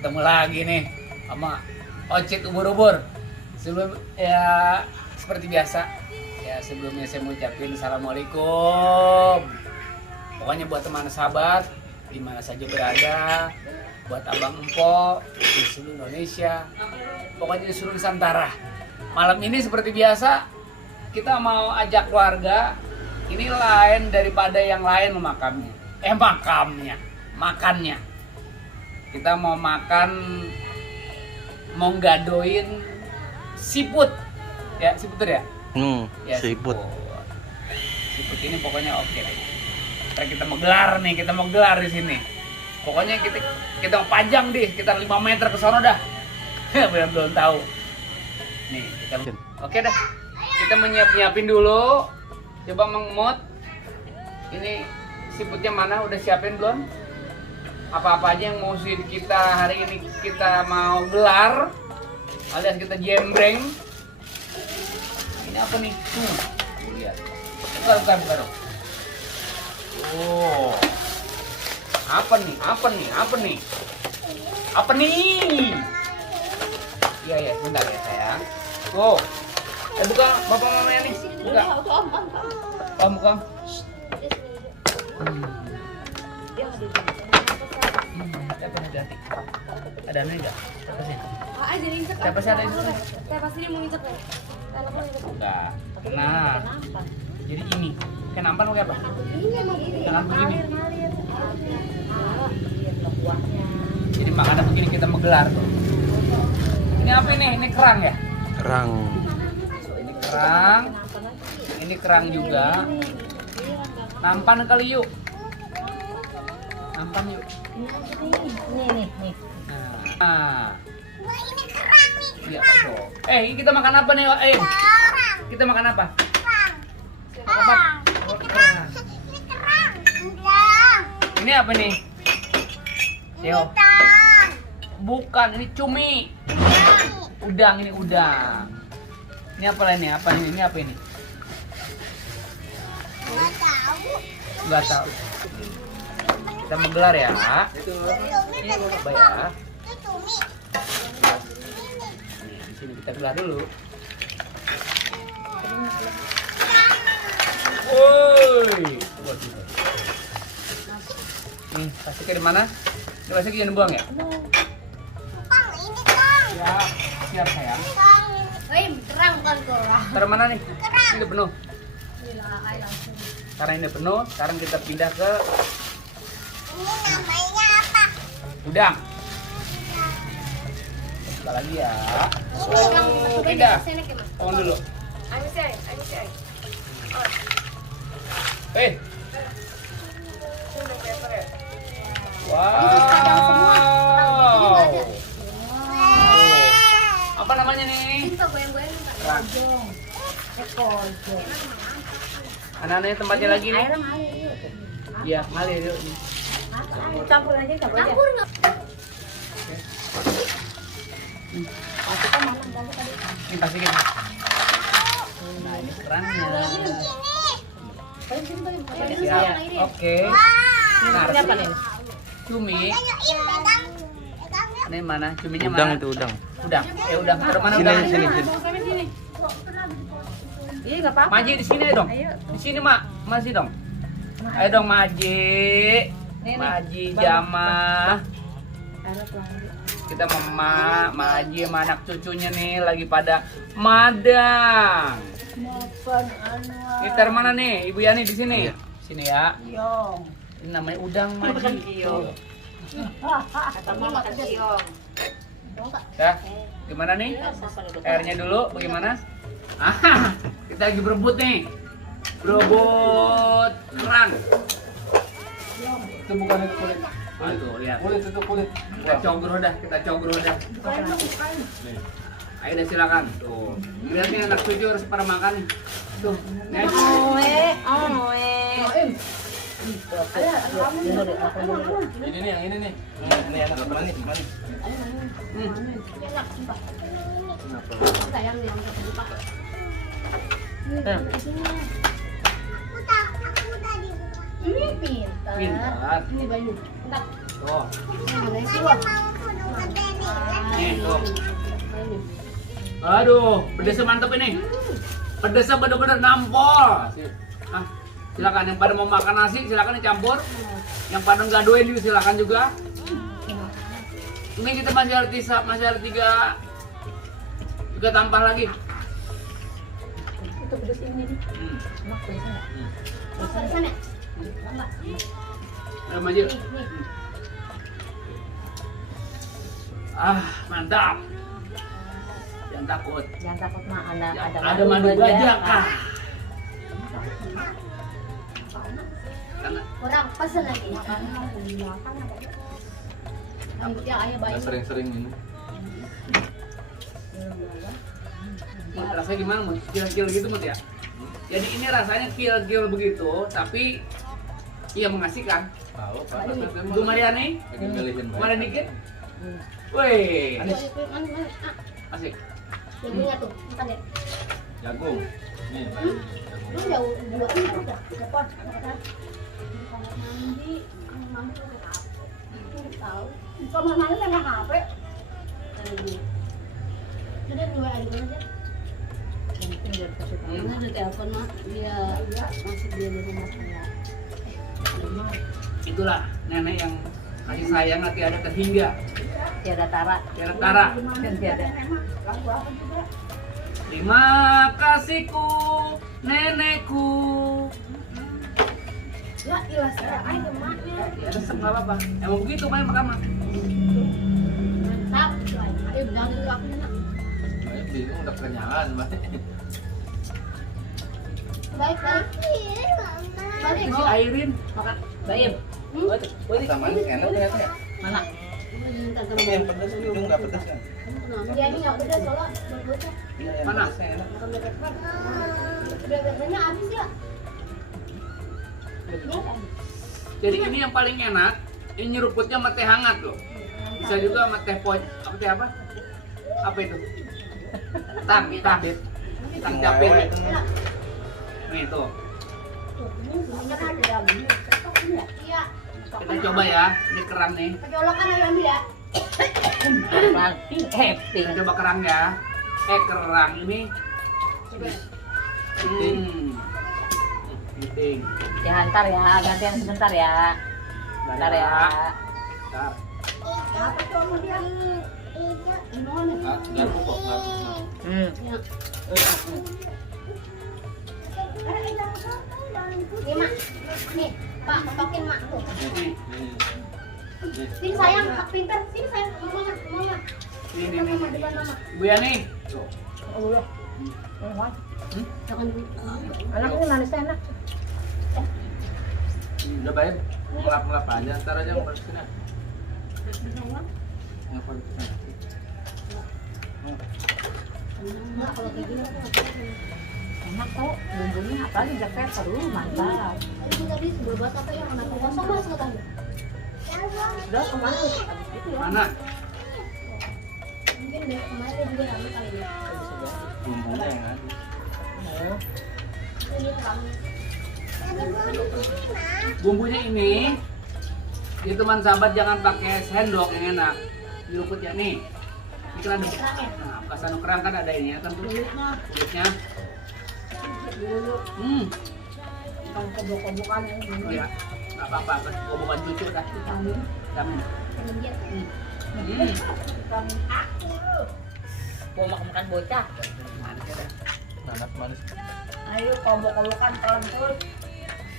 Ketemu lagi nih sama Ocit ubur-ubur. Sebelum ya seperti biasa ya, sebelumnya saya mau ucapin assalamualaikum. Pokoknya buat teman sahabat di mana saja berada, buat abang empok di seluruh Indonesia, pokoknya di seluruh Nusantara. Malam ini seperti biasa kita mau ajak keluarga. Ini lain daripada yang lain makannya. Kita mau makan, mau gadoin siput. Ya, siput ya? Ya, siput. Siput ini pokoknya oke deh. Ntar kita mau gelar di sini. Pokoknya kita mau panjang deh, kita 5 meter ke sana dah. Belum tahu. Nih, oke dah. Kita menyiapin dulu. Coba mengemot. Ini siputnya mana? Udah siapin belum? Apa-apa aja yang mau kita hari ini kita mau gelar, alias kita jembreng. Ini apa nih? Lihat. Bukan. Oh. Apa nih? Iya, bentar ya sayang. Oh. Buka bapak mamanya nih. Buka. Buka. Hati-hati. Ada nih enggak? Siapa sih ada insek? Saya pasti dia mau insek. Enggak. Nah. Jadi ini. Kenapa pakai apa? Jangan begini. Jadi makanan begini kita menggelar tuh. Ini apa ini? Ini kerang ya? Kerang. Ini kerang juga. Nampan kali yuk. Nampan yuk. Nih. Nah. Wah, ini kerang nih. Iya, dong. Ini kita makan apa nih? Kita makan apa? Kerang. Ini kerang. Udang. Ini apa nih? Yo. Bukan, ini cumi. Udang, ini udang. Ini apa lainnya? Ini apa ini? Nggak tahu. Kita menggelar ya. Ini coba ya. Nih, di sini kita gelar dulu. Woi. Nih, plastiknya di mana? Ini plastiknya jangan buang ya? Ya, siap sayang. Kerang bukan kerang. Taruh mana nih? Ini udah penuh. Karena ini penuh, sekarang kita pindah ke Ini namanya apa? udang. Coba lagi ya. Pindah. Tolong dulu. Wow. Apa namanya nih? Anak-anaknya tempatnya lagi nih. Iya, ngalir yuk. Campur aja. Ini pasti gitu. Nah, ini kerangnya. Siap. Oke. Nah, cumi. Ini mana? Cuminya Udang mana? itu udang. Udang. Udang. Taruh mana Sini, udang? sini. Iya, enggak apa-apa. Maji di sini dong. Di sini, Mak. Masih dong. Ayo dong, Maji. Maji Jamah. Kita sama Maji sama anak cucunya nih lagi pada madang. Ini taruh mana nih? Ibu Yani di sini. Iya. Sini ya. Ini namanya udang Maji. Tuh. Ya, gimana nih? Airnya dulu, bagaimana? Kita lagi berebut nih. Berebut kerang. Itu bukan itu kulit. Tuh, lihat. Kulit itu kulit. Kita congro dah. Ayo dah silakan. Tuh. Lihat nih anak cucu harus pada makan nih. Tuh. Nih. Ini nih, yang ini nih. Ini enak manis. Ini pintar. Pintar. Ini bayu. Oh. Nih tuh. Aduh, pedesnya mantep ini. Pedesnya bener-bener nampol. Ah, silakan yang pada mau makan nasi silakan dicampur. Yang pada nggak doain juga silakan juga. Ini kita masih ada tiga tampah lagi. Itu pedes ini nih. Enak pedes enggak? Pedes sana. Enggak. Ayo maju. Nih. Ah, mantap. Jangan takut. Jangan takut mah Ada madu gajah kah? Karena Orang pesen lagi. Rambut yang ayah bayi. Nggak sering-sering minum. rasanya gimana Mut? Kil-kil gitu Mut ya? Jadi ini rasanya kil-kil begitu, tapi iya mengasihkan. Tahu, Pak. Bu Mariani, Lagi milihin kemana dikit? Wih, Manis. asik. Ibunya tuh, makan deh. Jagung. Nih, Lu udah dua ini udah telepon. Kamar mandi, mama tuh udah tahu. Kamar mandi memang HP. Udah dua aja aja. Karena ada telepon mah dia masih dia di rumah saya. Itulah nenek yang kasih sayang hati ada terhingga. Tiada tara. Tiada tara. Dan tiada. Terima kasihku, nenekku. Ya ilah saya aja emaknya. Ya resep nggak apa-apa. Emang begitu main makan mah. Mantap. Ayo benar dulu aku nak. Baik, bingung udah kenyangan, Mbak. Baik. Balik. Si Airin Makan. Baik. Sama enak ternyata ya. Mana? Ini yang pedas ini udah nggak pedas kan? Dia ini nggak pedas soalnya berbeda. Iya, yang Mana? pedasnya enak. Makan bebek. Bebeknya habis ya. Jadi ini yang paling enak, ini nyeruputnya sama teh hangat loh. Bisa juga sama teh apa teh apa? Apa itu? Tang capit. Nih tuh, Iya. kita coba ya, ini kerang nih. Pakai olok kan ayo ambil ya. Kita coba kerang ya. Kerang ini. Giting. Ya antar ya, gantian sebentar ya. Bentar ya. Bentar. Apa tuh mau dia? Gimana? Ah, jangan pupuk, nggak pupuk. Ya. Nih, Mak. Nih, Pak, pakai Mak tuh. Nih, Sini sayang, Pak pintar. Sini sayang, mama. nih. Depan mama. Bu Yani. Tuh. Jangan dulu. Anak ini manis enak. Udah baik, ngelap-ngelap aja, ntar aja mau ke sini. Sayang. Ngapa ke sana? Enggak, kalau kayak gini aku nggak tahu. Enak kok, bumbunya apalagi udah pepper, mantap. Itu tadi sebelum buat apa yang anak kosong mas katanya. Udah kemana? Habis itu ya. Mana? Mungkin deh kemarin dia juga ambil kali ya. Bumbunya yang ada. Ini terang. Bumbunya ini, ya teman sahabat jangan pakai sendok yang enak. Diruput ya nih. Ini kan ada. Nah, bekas anu kerang kan ada ini ya kan tuh. Kulitnya. Bukan kobok-kobokan ya. Oh ya, nggak apa-apa. Bukan cucu dah. Vitamin. Kemudian Gua makan bocah. Mana sih dah? Manis. Ayo kobok-kobokan pelan terus.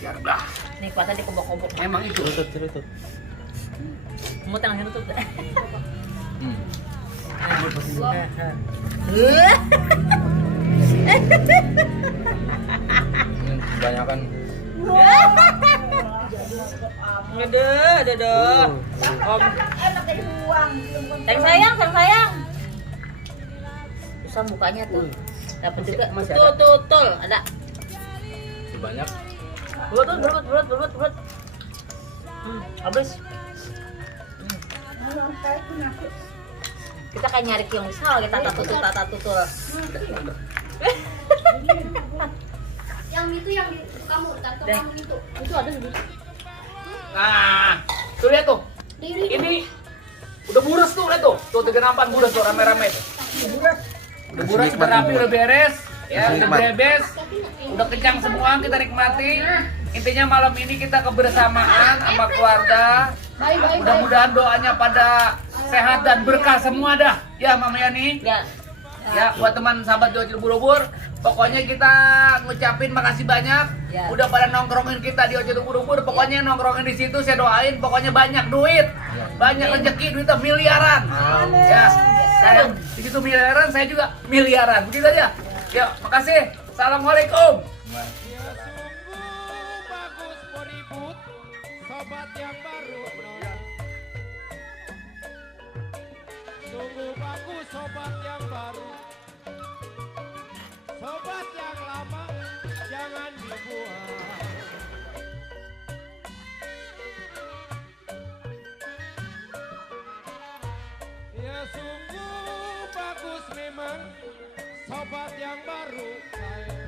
Biar dah. Nih kuasa di kobok-kobok. Emang itu. Cerutut. Kamu tangan tutup. Ini kebanyakan. Aduh. Om. Sayang. Susah bukanya tuh. Dapat juga. Masih ada. Tuh, ada. Banyak. Belut. Habis. Kita kayak nyari kiong sal, kita tata tutul. yang itu yang di kamu, tato Deh. kamu itu ada di Nah, tuh lihat tuh. Diri. Ini Udah buras tuh, lihat tuh. Tuh 38 buras tuh rame-rame tuh. Udah buras, udah rapi, udah beres. Ya, udah beres. Udah kencang semua, kita nikmati. Intinya malam ini kita kebersamaan sama keluarga. Mudah-mudahan doanya pada sehat dan berkah semua dah. Ya, Mama Yani. Ya. Ya, buat teman sahabat Jawa Cibubur, pokoknya kita ngucapin makasih banyak. Ya. Udah pada nongkrongin kita di Ojo Cibubur. Pokoknya nongkrongin di situ saya doain pokoknya banyak duit. Banyak rezeki, duitnya miliaran. Ya. Saya di situ miliaran, saya juga miliaran. Begitu aja. Ya, makasih. Assalamualaikum. Bagus meribut, sobat yang baru. Sungguh bagus sobat yang baru. Sobat yang lama jangan dibuang. Ya sungguh bagus memang sobat yang baru saya.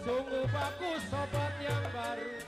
Sungguh bagus sobat yang baru.